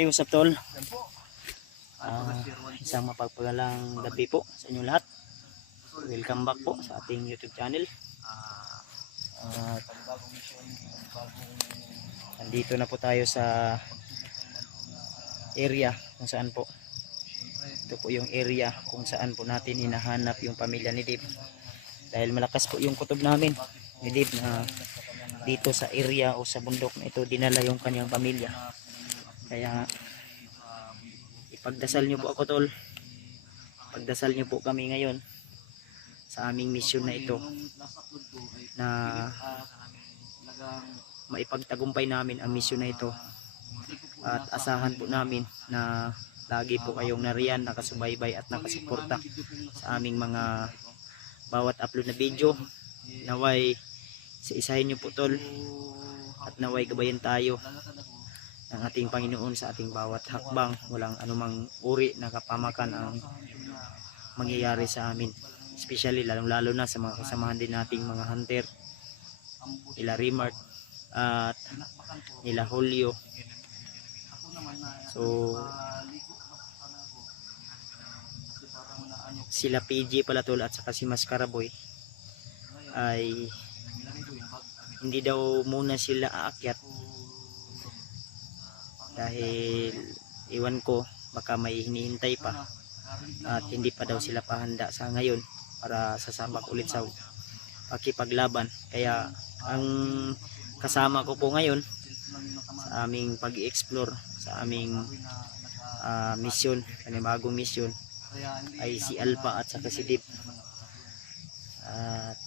Hey, what's up tol? Isang mapagpagalang gabi po sa inyo lahat. Welcome back po sa ating YouTube channel. Nandito na po tayo sa area kung saan po. Ito po yung area kung saan po natin hinahanap yung pamilya ni Dave. Dahil malakas po yung kutob namin ni Dave na dito sa area o sa bundok na ito dinala yung kanyang pamilya. Kaya ipagdasal nyo po ako tol. Pagdasal nyo po kami ngayon sa aming mission na ito na maipagtagumpay namin ang mission na ito. At asahan po namin na lagi po kayong nariyan, nakasubaybay at nakasuporta sa aming mga bawat upload na video. Naway isa-isahin nyo po tol at naway gabayan tayo ng ating Panginoon sa ating bawat hakbang. Walang anumang uri na kapamakan ang mangyayari sa amin, especially lalong lalo na sa mga kasamahan din nating mga hunter, nila Rimart at nila Julio. So sila PG pala tol at saka si Mascaraboy ay hindi daw muna sila aakyat dahil iwan ko baka may hinihintay pa at hindi pa daw sila pahanda sa ngayon para sasabak ulit sa pakipaglaban. Kaya ang kasama ko po ngayon sa aming pag-i-explore sa aming mission, panibagong mission ay si Alpha at saka si Dip. At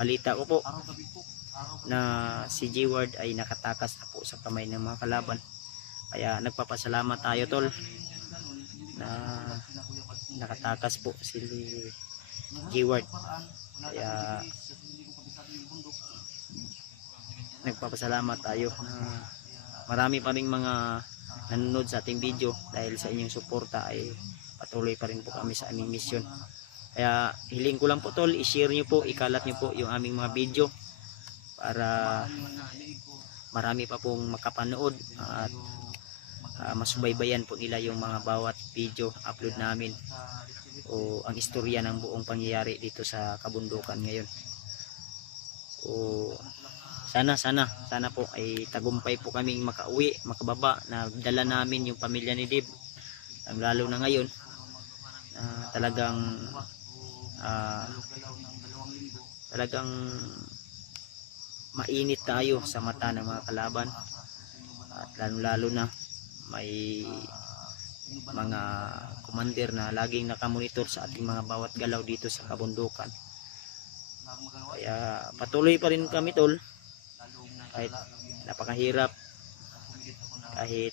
balita ko po na si G-Ward ay nakatakas na po sa kamay ng mga kalaban. Kaya nagpapasalamat tayo tol na nakatakas po si G-Ward. Kaya nagpapasalamat tayo na marami pa ring mga nanonood sa ating video. Dahil sa inyong suporta ay patuloy pa rin po kami sa aming mission. Kaya hiling ko lang po tol, i-share nyo po, ikalat nyo po yung aming mga video para marami pa pong makapanood at masubaybayan po nila yung mga bawat video upload namin o ang istorya ng buong pangyayari dito sa kabundukan ngayon. So sana po ay tagumpay po kaming makauwi, makababa, na dala namin yung pamilya ni Dave. Lalo na ngayon talagang mainit tayo sa mata ng mga kalaban at lalo na may mga commander na laging nakamonitor sa ating mga bawat galaw dito sa kabundukan. Kaya patuloy pa rin kami tol kahit napakahirap, kahit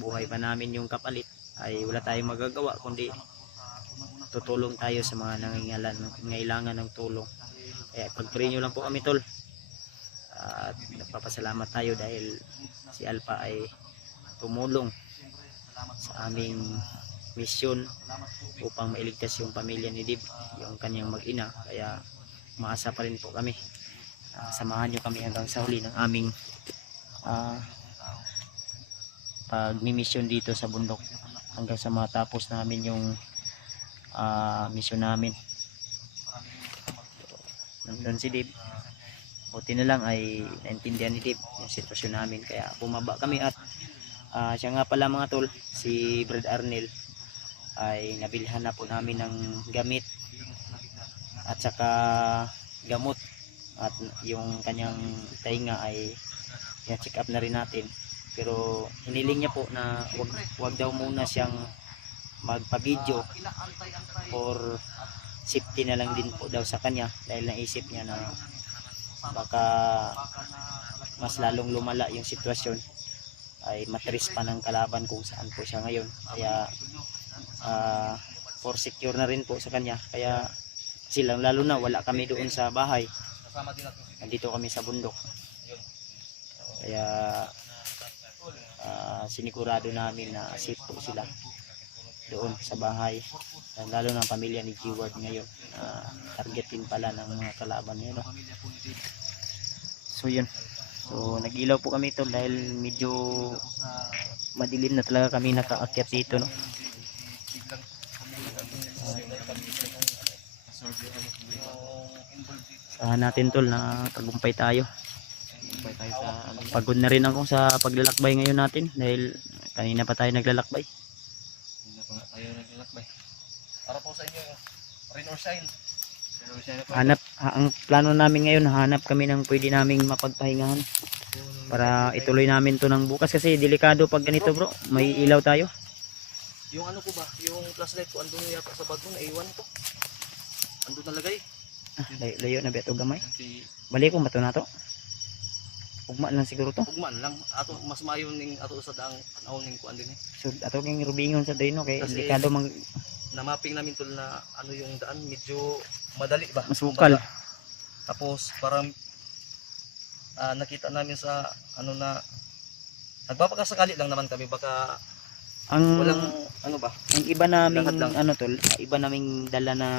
buhay pa namin yung kapalit ay wala tayong magagawa kundi tutulong tayo sa mga nangangailangan ng tulong. Kaya pag-pray nyo lang po kami tol at nagpapasalamat tayo dahil si Alpha ay tumulong sa aming mission upang mailigtas yung pamilya ni Dib, yung kanyang mag-ina. Kaya maasa pa rin po kami, samahan nyo kami hanggang sa huli ng aming pag-mission dito sa bundok hanggang sa matapos namin yung mission namin. Nandun si Dib, buti na lang ay naintindihan ni Dib yung sitwasyon namin kaya bumaba kami. At siya nga pala mga tol, si Brad Arnel ay nabilhan na po namin ng gamit at saka gamot, at yung kanyang tainga ay check up na rin natin. Pero hiniling niya po na wag daw muna siyang magpa-video for safety na lang din po daw sa kanya, dahil naisip niya na baka mas lalong lumala yung sitwasyon, ay matris pa ng kalaban kung saan po siya ngayon. Kaya for secure na rin po sa kanya, kaya silang lalo na wala kami doon sa bahay, nandito kami sa bundok. Kaya sinigurado namin na safe po sila doon sa bahay, lalo ng pamilya ni G-Ward ngayon. Target din pala ng mga kalaban nyo, no? So yun, So nag-ilaw po kami tol dahil medyo madilim na talaga kami nakaakyat dito, no. Sahan natin tol na tagumpay tayo. Pagod na rin ako sa paglalakbay ngayon natin dahil kanina pa tayo naglalakbay. Para po sa inyo, rain or shine. Ang plano namin ngayon, hanap kami ng pwede naming mapagpahingahan para ituloy namin to ng bukas kasi delikado pag ganito bro, may ilaw tayo. Yung ano ko ba, yung flashlight ko andun yata sa bag ko, naiwan ko. Andun nalagay. Layo na beto gamay. Balik ko mato na to. Ugma lang siguro to. Ugman lang, ato mas maayon ning ato sa daang panahon ning kuan din eh. So ato king rubingon sa dino kay Kasi delikado mang na-mapping namin tol na ano yung daan, medyo madali ba? mas bukal. Tapos parang nakita namin sa ano na nagpapakasakali lang naman kami baka Ang walang ano ba? ang iba naming Lakad lang. ano tol, iba naming dala na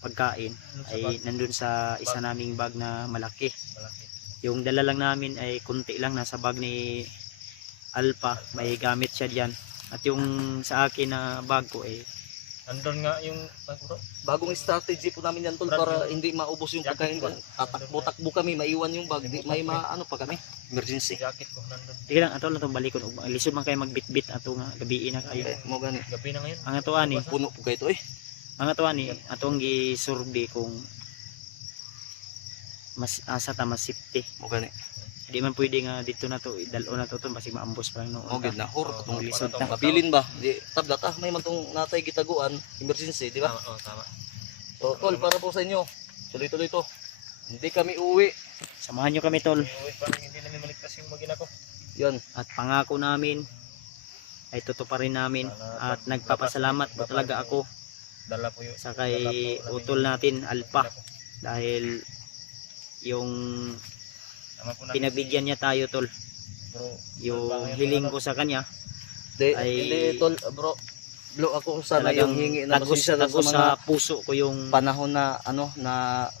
pagkain ay nandun sa isa naming bag na malaki. Malaki. Yung dala lang namin ay kunti lang nasa bag ni Alpha, may gamit siya diyan. At yung sa akin na bag ko eh Andun nga yung bagong strategy po namin yan tol para hindi maubos yung pagkain ko. Tatakbo-takbo kami, maiwan yung bag, di, may maano pa kami. Emergency. Jacket ko nandun. sige lang ato lang tong balikon ug lisod man kay magbitbit ato nga gabi na kayo. Mo gani. Gabi na ngayon. Ang ato ani, Puno po kayo to eh. ang ato ani atong gisurvey kung mas asa ta mas safety. Mo gani. Di man pwede nga dito na to idalo na to basig maambos pa lang no. Mo gid na hor katong lisod ta. mabilin ba? Di tabla ta may man tong natay gitaguan, emergency, di ba? Tama, tama. So tol para po sa inyo. Tuloy-tuloy to. Hindi kami uwi. Samahan nyo kami tol. Uy, parang hindi namin maligtas yung magina ko. Yan. At pangako namin ay tutuparin namin at nagpapasalamat po talaga ako Dala po yung sa kay utol natin Alpha dahil yung tama po namin pinabigyan niya tayo tol, bro. yung hiling ko sa kanya Di, Ay- hindi tol bro. Bro ako sana yung hingi na tagos, pasensya na tagos sa mga sa puso ko yung panahon na ano na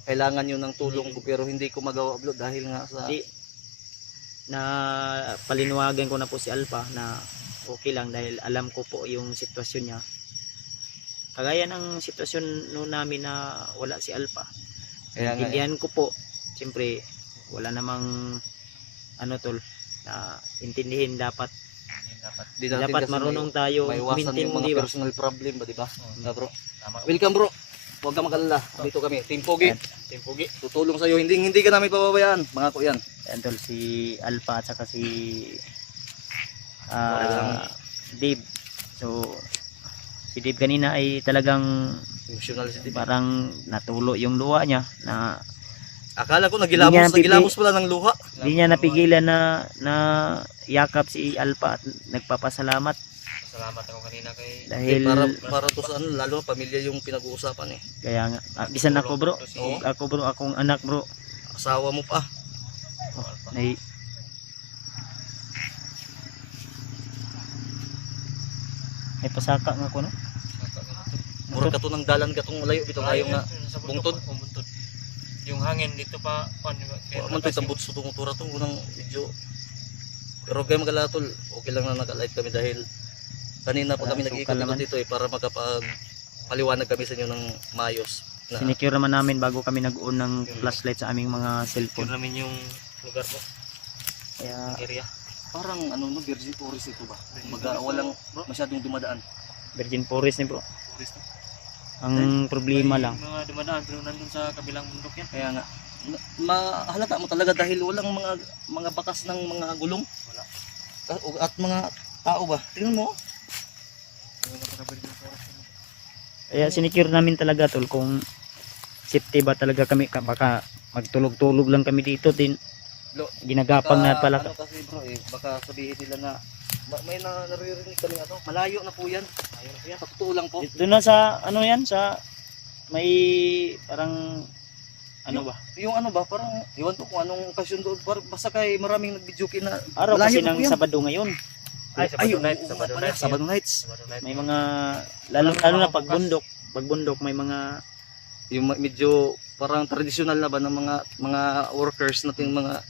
kailangan nyo ng tulong ko pero hindi ko magawa bro dahil nga sa di na palinawagan ko na po si Alpha na okay lang dahil alam ko po yung sitwasyon niya kagaya ng sitwasyon noon namin na wala si Alpha. kaya nga Intindihan ko po siyempre wala namang ano tol na intindihin dapat di natin dapat kasi marunong tayo maiwasan yung di mga ba? personal problem ba di ba? Na bro. Tama. Welcome bro. Huwag ka mag-alala. Dito kami. Team Pogi. Team Pugi. Tutulong sa iyo. Hindi ka namin pababayaan. Mga ko yan. Yan tol si Alpha at saka si Walang- Dave. So si Dave kanina ay talagang Emotional si Dave. parang natulo yung luha niya na Akala ko Hindi niya nagilamos pala ng luha. hindi niya napigilan na yakap si Alpha at nagpapasalamat Salamat ako kanina kay dahil Para to sa ano, lalo pamilya yung pinag-uusapan eh. kaya nga bisan ako bro Oo. ako bro akong anak bro Asawa mo pa. Nay may pasaka nga ko no. Mura ka to ng dalan ka tong malayo bitaw kayo nga. bungtod. Bungtod. Yung hangin dito pa pan Man to'y tambot sa tumutura to unang video. Pero kayo mag-alala tol. Okay lang na naka-live kami dahil kanina pa Wala, kami sukal nag-iikot naman. dito eh para makapag paliwanag kami sa inyo ng maayos. Na, Sinicure naman namin bago kami nag-on ng flashlight sa aming mga Pure cellphone namin yung lugar po. kaya Area. parang ano no virgin forest ito ba? Walang masyadong dumadaan. virgin forest ni bro Forest. ang problema May lang mga dumadaan pero nandun sa kabilang bundok yan. Kaya nga mahalata mo talaga dahil walang mga bakas ng mga gulong. Wala. At mga tao ba? Tingnan mo. Yung napaka-virgin forest. kaya sinicure namin talaga tol kung safety ba talaga kami baka magtulog-tulog lang kami dito din ginagapang na pala Ano kasi bro eh, baka sabihin nila na may naririnig kami ano, malayo na po yan. Malayo na po yan, totoo lang po. doon na sa ano yan sa may parang ano ba Yung ano ba, parang iwan ko kung anong okasyon doon. Basta kay maraming nag-video na araw malayo kasi na ng po yan. Sabado ngayon Ay, Sabado night, oo Sabado nga pala, night. Sabado nights. Sabado night. may mga lalo na pagbundok may mga Yung medyo parang traditional na ba ng mga workers natin mga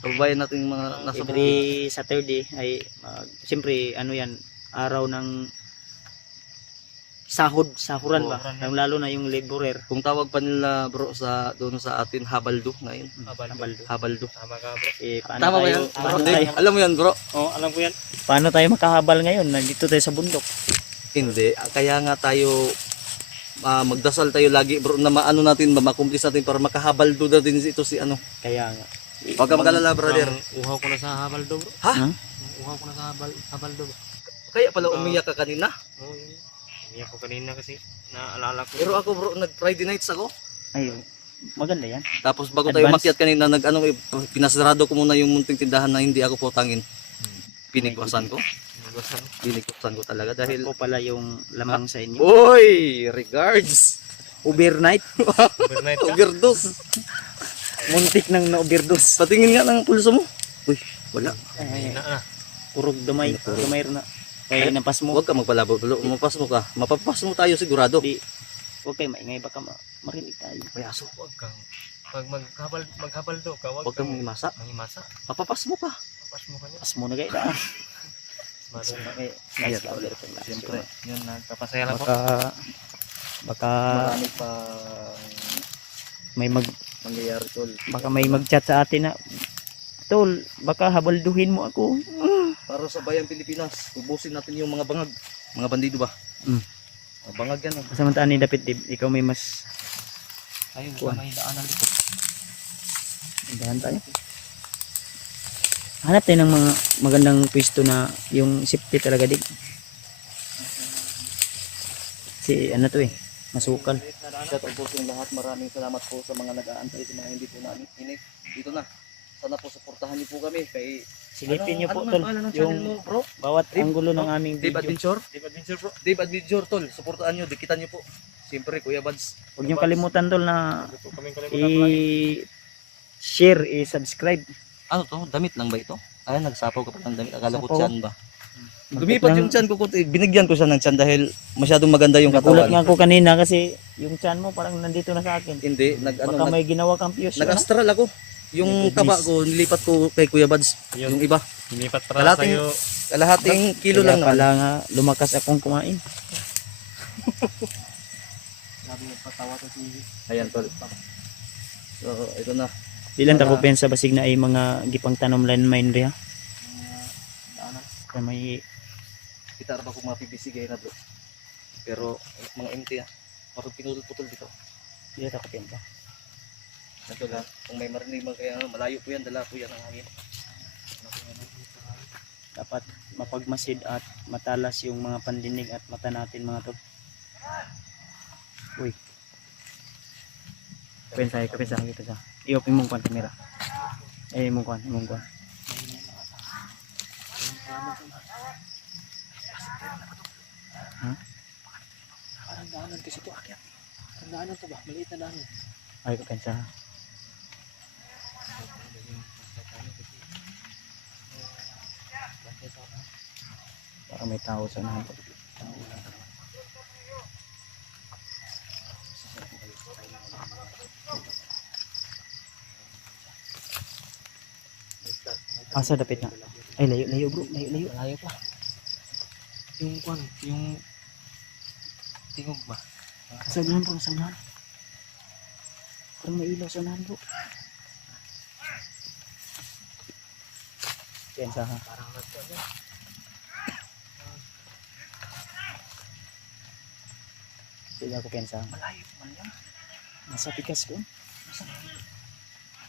kababayan natin mga nasa Every Saturday ay siyempre ano yan, araw ng sahuran ba? Sahuran yan. Yung lalo na yung laborer. kung tawag pa nila bro sa doon sa atin habaldo ngayon. Abaldo. Habaldo. Tama ka bro. Paano Tama ba tayo, yan? Bro, paano, Dave? tayo, Alam mo yan bro? Oo, alam ko yan. paano tayo makahabal ngayon? Nandito tayo sa bundok. Hindi. Kaya nga tayo magdasal tayo lagi bro na maano natin ba makumplis natin para makahabaldo na din ito si ano. Kaya nga. Huwag ka magalala brother. Uhaw ko na sa Habaldo bro. Ha? Huh? Uhaw ko na sa Habaldo bro. Kaya pala umiyak ka kanina. Oo, yun. Umiyak ko kanina kasi naalala ko. Pero ako bro nag Friday nights ako. Ay, maganda yan. Tapos bago tayo Advance. makyat kanina pinasarado ko muna yung munting tindahan na hindi ako putangin. Pinigwasan ko. Nagwasan. Pinigwasan ko talaga dahil Ako pala yung lamang sa inyo. Oy, regards. Overnight. Overnight ka. Overdose. Muntik nang na-overdose. Patingin nga ng pulso mo. Uy, wala. Mahina na. Kurog dumay. Dumay na. Kaya napas mo. Huwag ka magpalabo. Mapas mo ka. Mapapas mo tayo sigurado. Di, huwag kayo maingay. Baka marinig tayo. May aso. Huwag kang pag maghabaldo ka, Huwag kang mangimasa. mangimasa. Mapapas mo ka. Papas mo kanya. Pas mo na kayo na. Mas Okay. Ayun, Siyempre. Siyempre. yun nagpapasaya lang po. Baka Marami pa may mangyayari tol. baka may mag-chat sa atin na tol, baka habalduhin mo ako. Para sa bayang Pilipinas, ubusin natin yung mga bangag. Mga bandido ba? Mm. Mga bangag yan. Samantaan ni David Dib, ikaw may mas Ayun, Kuwan. may daanan dito. dahan tayo. Hanap tayo ng mga magandang pwesto na yung safety talaga dig. Si ano to masukal. Shout out po sa lahat. Maraming salamat po sa mga nag-aantay sa mga hindi po namin inig. Dito na. Sana po suportahan niyo po kami kay Silipin niyo po ano tol pangalan ng channel yung mo, bro? bawat Dave? anggulo ng aming Dave video. Adventure? Dave Adventure bro. Dave Adventure tol. Suportahan niyo, dikitan niyo po. Siyempre Kuya Bads. Huwag niyo kalimutan tol na Huwag po kaming kalimutan palagi. i-share, i-subscribe. Ano to? Damit lang ba ito? Ay, nagsapaw ka pa ng damit. Akala ko Sapaw. tiyan ba? Lumipat yung tiyan ko. Binigyan ko siya ng tiyan dahil masyadong maganda yung Nagulat katawan. nga ako kanina kasi yung chan mo parang nandito na sa akin. Hindi, Baka may ginawa kang fuse. Ano? nag-astral ako. Yung My taba goodness. ko, nilipat ko kay Kuya Bads. Yun. Yung iba. Lumipat para Kalating- sa'yo. Kalahating kilo Kaya lang pala naman. nga lumakas akong kumain. Sabi mo patawa to si Ayan tol. So, ito na. Dilan ta ko pensa basig na ay mga gipang tanom landmine riha. daanan. Kaya may Kita ba kung mga PVC gaya na bro. Pero mga empty ah. Parang pinutol-putol dito. dilan ta ko pensa. Ito lang. Kung may marinig mo kaya malayo po yan. Dala po yan ang hangin. Dapat mapagmasid at matalas yung mga pandinig at mata natin mga tol. Uy. Pensa, pensa. I-open mong kwan kamera. Mong kwan. Ha? Parang daanan kasi ito akyat. Ang daanan to ba? Maliit na daanan. Ay ko pensa. Parang may tao sa nahan. Asa dapit na? Ay layo bro, layo. Malayo pa. Yung kwan, yung tingog ba? Sa unahan bro, sa unahan. Parang may ilaw sa unahan bro. Pensa ha. Parang nagkwan. Hindi ako pensa. Malayo man yan. Nasa pikas ko.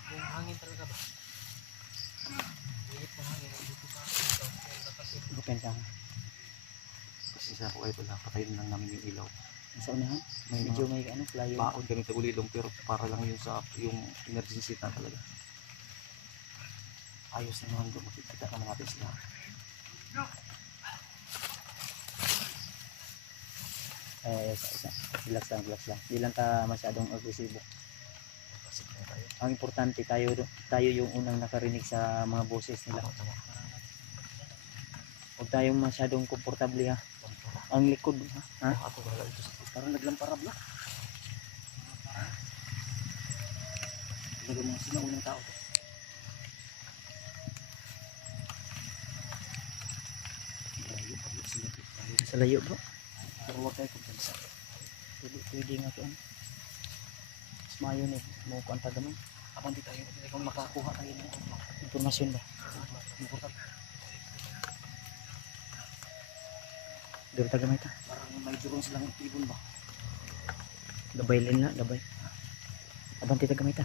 Yung hangin talaga ba? Liit na hangin. Dito pa. Hindi ko pensa. Kasi sa po ito lang. Patayin lang namin yung ilaw. Nasa unahan. Medyo may ano, flyer. Baon kami tagulilong pero para lang yun sa yung emergency na talaga. Ayos naman doon. Makikita naman natin sila. Isa. Relax lang. Hindi lang ta masyadong agresibo. Ang importante tayo yung unang nakarinig sa mga boses nila. Huwag tayong masyadong komportable ha. Ang likod ha. Ako wala ito. Parang naglamparab na. Talaga mga sinaunang tao. Sa layo bro. Pero huwag tayo kumpensa. Pwede nga ito. Mas mayo ni. Mo ko ang tagamay. Abang di tayo. Kung makakuha tayo ng informasyon ba? Importante. Dito tagamay ta. Parang may durong silang ibon ba? Gabay lin na, gabay. Abanti tagamay ta.